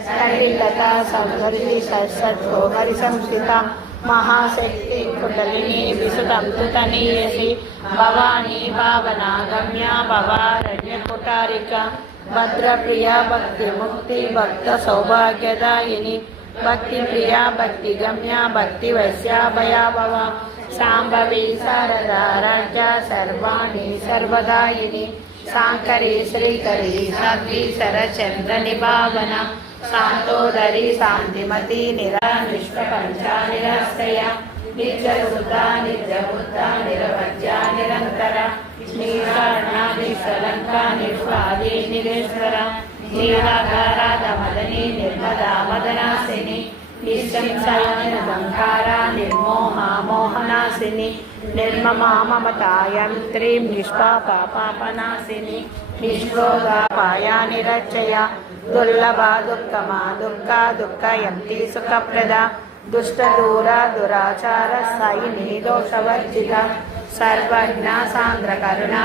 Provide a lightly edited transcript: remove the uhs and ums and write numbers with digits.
సౌందర్యలతా సౌందర్య సత్సోమరి సంస్థిత మహాశక్తి కుటలిని విసుటమృతనీయసి భవానీ భావనాగమ్య భవారణ్యకుటారిక భద్రప్రియ భక్తి ముక్తి భక్త సౌభాగ్యదాయిని భక్తి ప్రియ భక్తి గమ్య భక్తి వైశ్యాభయాభవ శాంభవి శారదారాజ్య సర్వాణి సర్వదాయిని శాంకరి శ్రీకరి సాధ్వి శరచంద్ర నిభావన శాంతోదరి శాంతిమతి నిరానిష్పంచా నిరాశ్రయ నిత్యరుద్ర నిత్యబుద్ధ నిరవజ్య నిరంతర శ్రీకర్ణాదిశలంక నిష్వాది నిరేశ్వర నీరాధారాధమదని నిర్మదా మదనాశిని నిశ్చంసార నిర్మోహ మోహనాశిని నిర్మమా మమతాయంత్రీం నిష్పాపాపనాశిని నిష్క్రోధాపాయ నిరచయ దుర్లభ దుఃఖమా దుఃఖ దుఃఖయంతి సుఖప్రద దుష్టదూర దురాచార సాయిని దోషవర్జిత సర్వజ్ఞ సాంద్ర కరుణ